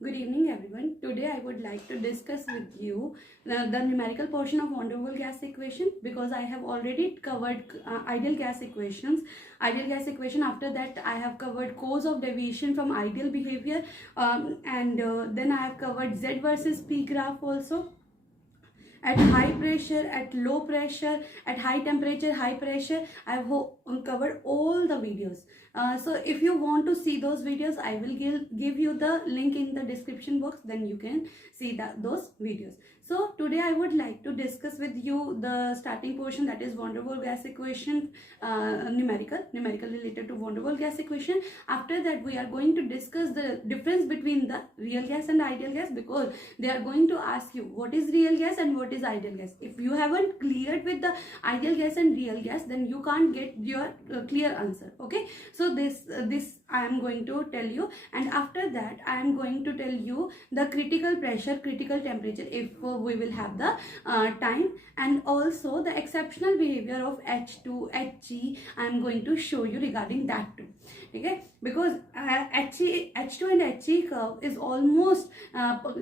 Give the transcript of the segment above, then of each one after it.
Good evening, everyone. Today I would like to discuss with you the numerical portion of van der Waals gas equation, because I have already covered ideal gas equations. Ideal gas equation. After that, I have covered cause of deviation from ideal behavior, and then I have covered Z versus P graph also. At high pressure, at low pressure, at high temperature, high pressure, I have covered all the videos. So if you want to see those videos, I will give you the link in the description box, then you can see those videos. So today I would like to discuss with you the starting portion, that is van der Waals gas equation, numerical related to van der Waals gas equation. After that, we are going to discuss the difference between the real gas and ideal gas, because they are going to ask you what is real gas and what is ideal gas. If you haven't cleared with the ideal gas and real gas, then you can't get your clear answer. Okay, so this I am going to tell you, and after that I am going to tell you the critical pressure, critical temperature, if we will have the time, and also the exceptional behavior of H2, Hg. I am going to show you regarding that too. Okay, because H2 and Hg curve is almost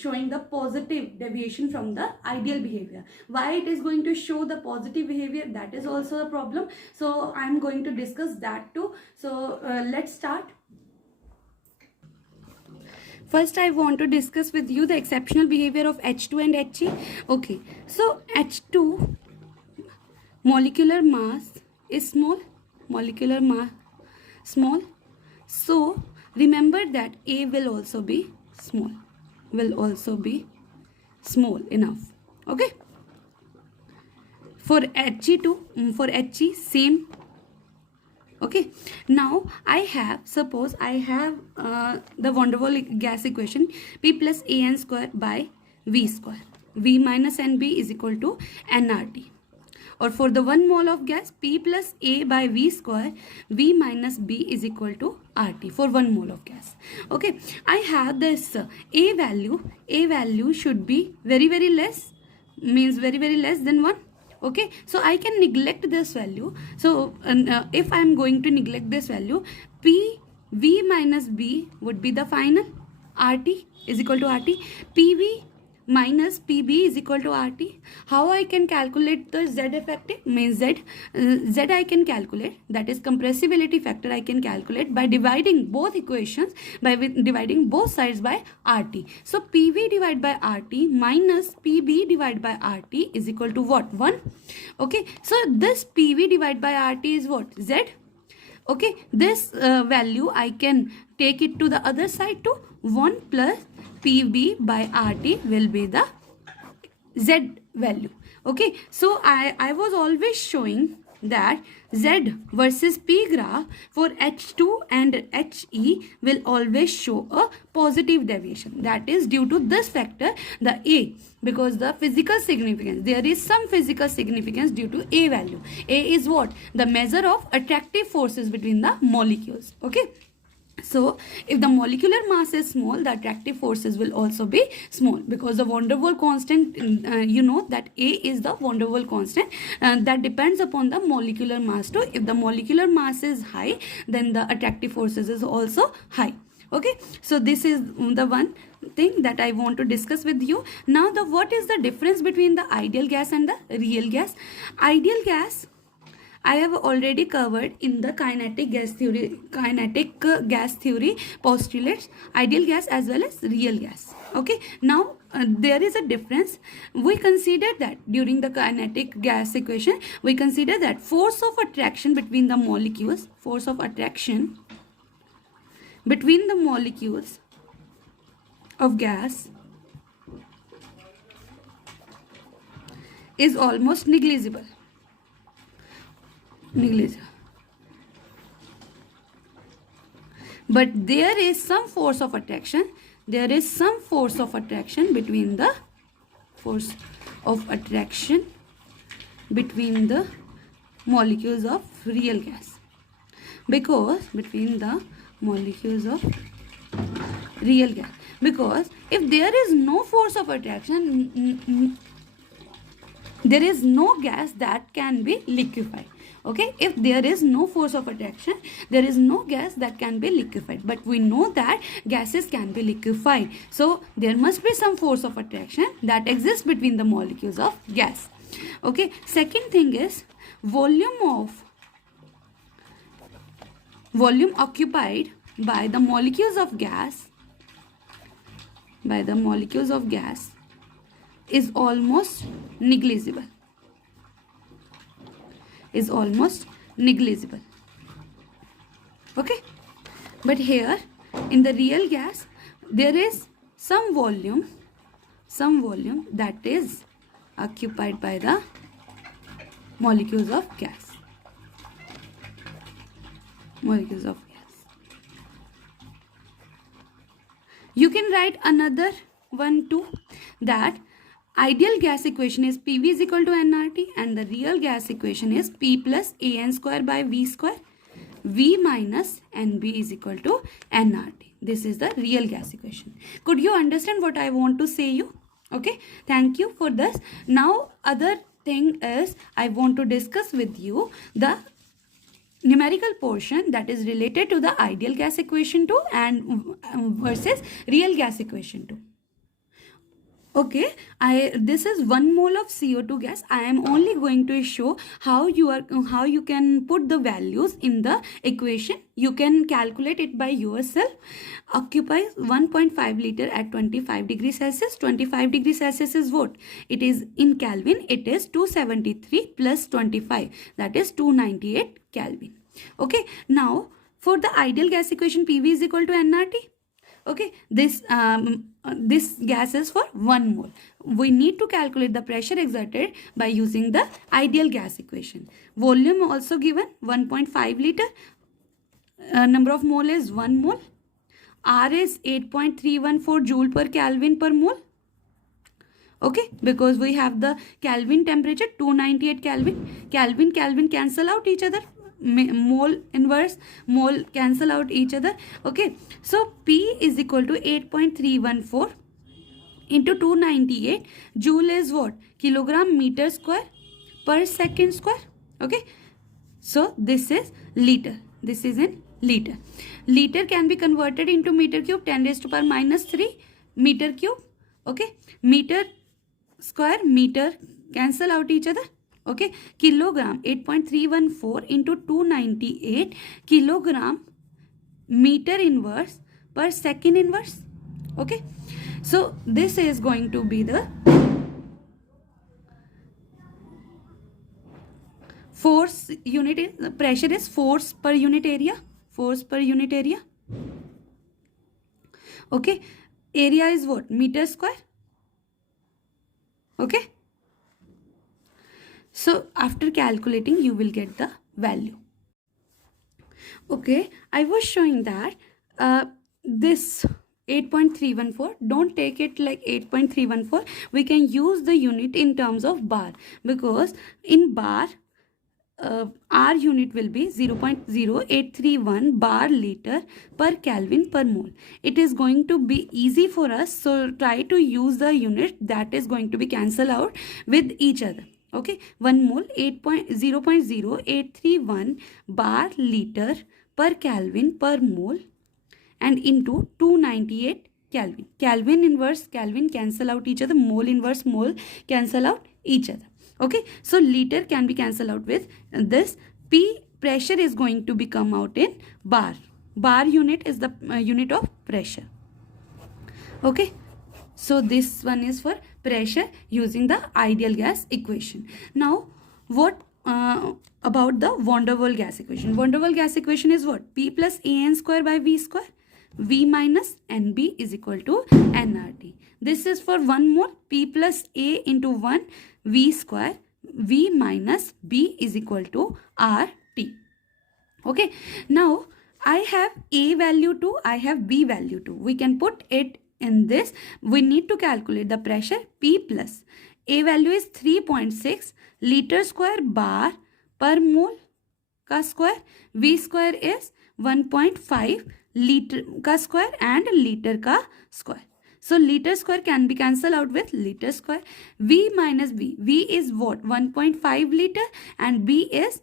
showing the positive deviation from the ideal behavior. Why it is going to show the positive behavior, that is also a problem. So I am going to discuss that too. So let's start. First, I want to discuss with you the exceptional behavior of H2 and Hg. Okay, so H2 molecular mass is small, molecular mass small. So remember that A will also be small, enough. Okay. For Hg2, for Hg same. Okay, now suppose I have the van der Waals gas equation, P plus An square by V square. V minus Nb is equal to nRT. Or for the 1 mole of gas, P plus A by V square, V minus B is equal to RT for 1 mole of gas. Okay, I have this A value should be very less, means very less than 1. Okay, so I can neglect this value. So if I am going to neglect this value, V minus B would be the final. RT is equal to RT. PV minus PB is equal to RT. How I can calculate the Z effective? Means Z I can calculate, that is compressibility factor I can calculate by dividing both equations, by dividing both sides by RT. So PV divided by RT minus PB divided by RT is equal to what? 1. Okay, so this PV divided by RT is what? Z. Okay, this value I can take it to the other side to 1 plus PB by RT will be the Z value. Okay, so I was always showing that Z versus P graph for H2 and He will always show a positive deviation. That is due to this factor, the A, because the physical significance, there is some physical significance due to A value. A is what? The measure of attractive forces between the molecules. Okay. So if the molecular mass is small, the attractive forces will also be small, because the van der Waals constant, you know that A is the van der Waals constant, that depends upon the molecular mass too. If the molecular mass is high, then the attractive forces is also high. Okay, so this is the one thing that I want to discuss with you. Now what is the difference between the ideal gas and the real gas? Ideal gas I have already covered in the kinetic gas theory postulates, ideal gas as well as real gas. Okay, now there is a difference. We consider that during the kinetic gas equation, we consider that force of attraction between the molecules, of gas is almost negligible. But there is some force of attraction. Between the molecules of real gas, because if there is no force of attraction, there is no gas that can be liquefied. Okay, if there is no force of attraction, there is no gas that can be liquefied. But we know that gases can be liquefied. So there must be some force of attraction that exists between the molecules of gas. Okay, second thing is volume occupied by the molecules of gas is almost negligible. Okay, but here in the real gas there is some volume that is occupied by the molecules of gas. You can write another one too, that ideal gas equation is PV is equal to nRT and the real gas equation is P plus AN square by V square. V minus NB is equal to nRT. This is the real gas equation. Could you understand what I want to say you? Okay, thank you for this. Now other thing is I want to discuss with you the numerical portion that is related to the ideal gas equation 2 and versus real gas equation 2. Okay, this is 1 mole of CO2 gas. I am only going to show how you can put the values in the equation. You can calculate it by yourself. Occupies 1.5 liter at 25 degrees Celsius. 25 degrees Celsius is what? It is in Kelvin. It is 273 plus 25. That is 298 Kelvin. Okay, now for the ideal gas equation PV is equal to nRT. Okay, this gas is for 1 mole. We need to calculate the pressure exerted by using the ideal gas equation. Volume also given 1.5 liter. Number of mole is 1 mole. R is 8.314 joule per Kelvin per mole. Okay, because we have the Kelvin temperature 298 Kelvin. Kelvin cancel out each other. Mole inverse mole cancel out each other. Okay, so P is equal to 8.314 into 298. Joule is what? Kilogram meter square per second square. Okay, so this is liter. This is in liter. Liter can be converted into meter cube, 10 raised to power minus 3 meter cube. Okay, meter square meter cancel out each other. Okay, kilogram 8.314 into 298 kilogram meter inverse per second inverse. Okay, so this is going to be the force unit. The pressure is force per unit area. Okay, area is what? Meter square. Okay, so after calculating you will get the value. Okay, I was showing that this 8.314, don't take it like 8.314. We can use the unit in terms of bar, because in bar our unit will be 0.0831 bar liter per Kelvin per mole. It is going to be easy for us, so try to use the unit that is going to be cancelled out with each other. Okay, 1 mole 0.0831 bar liter per Kelvin per mole and into 298 Kelvin. Kelvin inverse Kelvin cancel out each other. Mole inverse mole cancel out each other. Okay, so liter can be cancelled out with this. P pressure is going to become out in bar. Bar unit is the unit of pressure. Okay, so this one is for pressure using the ideal gas equation. Now what about the van der Waals gas equation? Van der Waals gas equation is what? P plus AN square by V square. V minus NB is equal to nRT. This is for 1 mole. P plus A into 1 V square. V minus B is equal to RT. Okay, now I have A value 2, I have B value 2. We can put it in this. We need to calculate the pressure. P plus A value is 3.6 liter square bar per mole ka square. V square is 1.5 liter ka square and liter ka square. So liter square can be cancelled out with liter square. V minus B. V is what? 1.5 liter and B is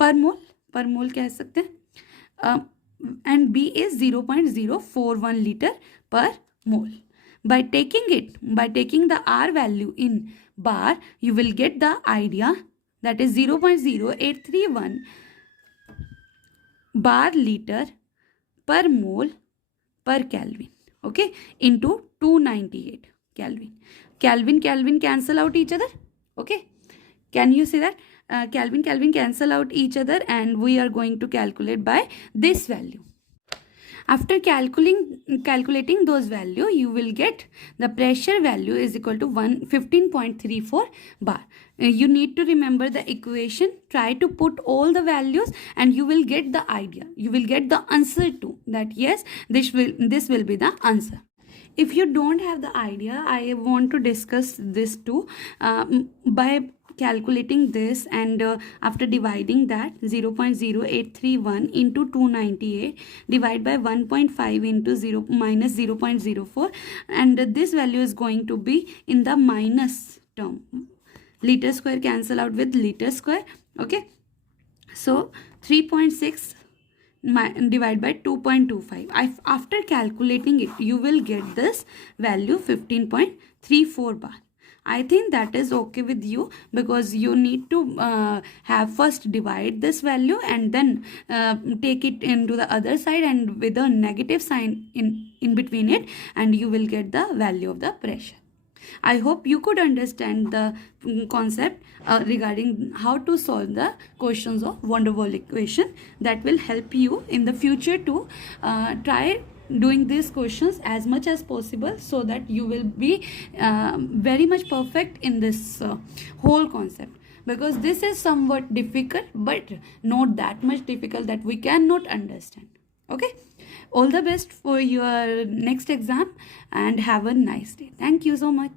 पर मोल कह सकते हैं, and B is 0.041 liter per mole. By taking the R value in bar, you will get the idea, that is 0.0831 bar liter per mole per Kelvin, okay, into 298 Kelvin. Kelvin cancel out each other, okay. Can you see that? Kelvin cancel out each other, and we are going to calculate by this value. After calculating those value, you will get the pressure value is equal to 15.34 bar. You need to remember the equation, try to put all the values, and you will get the idea. You will get the answer too, that yes, this will be the answer. If you don't have the idea, I want to discuss this too. By calculating this, and after dividing that 0.0831 into 298, divide by 1.5 into 0 minus 0.04, and this value is going to be in the minus term. Liter square cancel out with liter square, okay. So 3.6 divide by 2.25. After calculating it, you will get this value 15.34 bar. I think that is okay with you, because you need to have first divide this value and then take it into the other side and with a negative sign in between it, and you will get the value of the pressure. I hope you could understand the concept regarding how to solve the questions of van der Waals equation. That will help you in the future to try doing these questions as much as possible, so that you will be very much perfect in this whole concept, because this is somewhat difficult, but not that much difficult that we cannot understand. Okay, all the best for your next exam, and have a nice day. Thank you so much.